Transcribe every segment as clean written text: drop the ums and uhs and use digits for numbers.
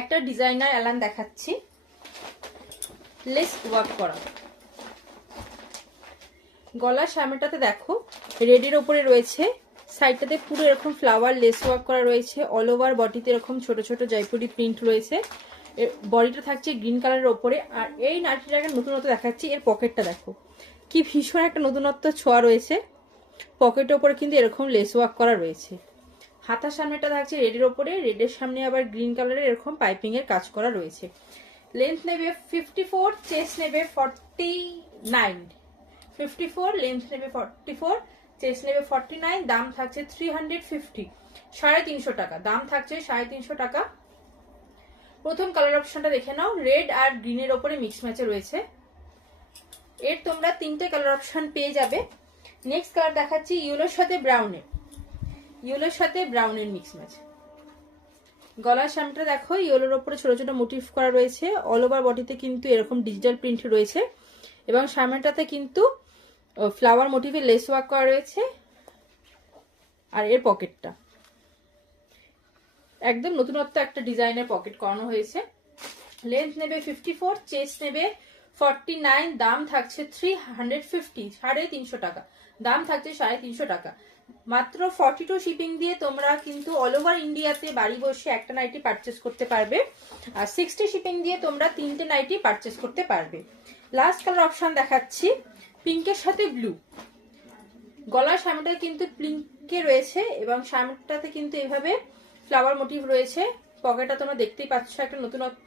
একটা designer Alan দেখাচ্ছি, less work করা। গলার সামনেটাতে দেখো রেডের ওপরে রয়েছে, সাইডটাতে পুরো এরকম ফ্লাওয়ার লেস ওয়ার্ক করা রয়েছে। অল ওভার বডিতে এরকম ছোট ছোট জয়পুরি প্রিন্ট রয়েছে। বডিটা থাকছে গ্রিন কালারের ওপরে। আর এই নাইটিটার একটা নতুনত্ব দেখাচ্ছি, এর পকেটটা দেখো কি ভীষণ একটা নতুনত্ব ছোঁয়া রয়েছে। পকেটের ওপরে কিন্তু এরকম লেস ওয়ার্ক করা রয়েছে। হাতার সামনেটা থাকছে রেডের ওপরে, রেডের সামনে আবার গ্রিন কালারের এরকম পাইপিং এর কাজ করা রয়েছে। লেন্থ নেবে 54, চেস্ট নেবে 49। 54, লেন্থ নেবে 44, চেস্ট নেবে 49। দাম থাকছে 350, 350 টাকা। দাম থাকছে 350 টাকা। প্রথম কালার অপশনটা দেখে নাও, রেড আর গ্রিনের ওপরে মিক্স ম্যাচে রয়েছে। এর তোমরা তিনটে কালার অপশন পেয়ে যাবে। নেক্সট কালার দেখাচ্ছি ইয়েলোর সাথে ব্রাউনের, ইয়েলোর সাথে ব্রাউনের মিক্স ম্যাচ। গলার সামনেটা দেখো ইয়েলোর ওপরে ছোট ছোট মোটিভ করা রয়েছে। অল ওভার বডিতে কিন্তু এরকম ডিজিটাল প্রিন্ট রয়েছে এবং সামনেটাতে কিন্তু ফ্লাওয়ার মোটিভে লেস ওয়ার্ক করা রয়েছে। আর এর পকেটটা একদম নতুনত্ব একটা ডিজাইনের পকেট করানো হয়েছে। লেন্থ নেবে 54, চেস্ট নেবে 49। দাম থাকছে 350, 350 টাকা। দাম থাকছে 350 টাকা। মাত্র 42 শিপিং দিয়ে তোমরা কিন্তু অল ওভার ইন্ডিয়াতে বাড়ি বসে একটা নাইটি পারচেস করতে পারবে। আর 60 শিপিং দিয়ে তোমরা তিনটে নাইটি পারচেস করতে পারবে। লাস্ট কালার অপশন দেখাচ্ছি পিঙ্কের সাথে ব্লু। গলার সামনেটা কিন্তু পিঙ্কে রয়েছে এবং সামনেটাতে কিন্তু এইভাবে ফ্লাওয়ার মোটিভ রয়েছে। পকেটটা তোমরা দেখতেই পাচ্ছ একটা নতুনত্ব,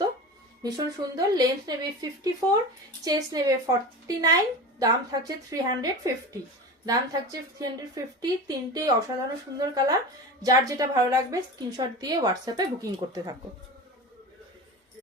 ভীষণ সুন্দর। লেন্থ নেবে 54, চেস্ট নেবে 49। দাম থাকছে 350। দাম থাকছে 350। তিনটে অসাধারণ সুন্দর কালার। যার যেটা ভালো লাগবে স্ক্রিনশট দিয়ে হোয়াটসঅ্যাপে বুকিং করতে থাকো।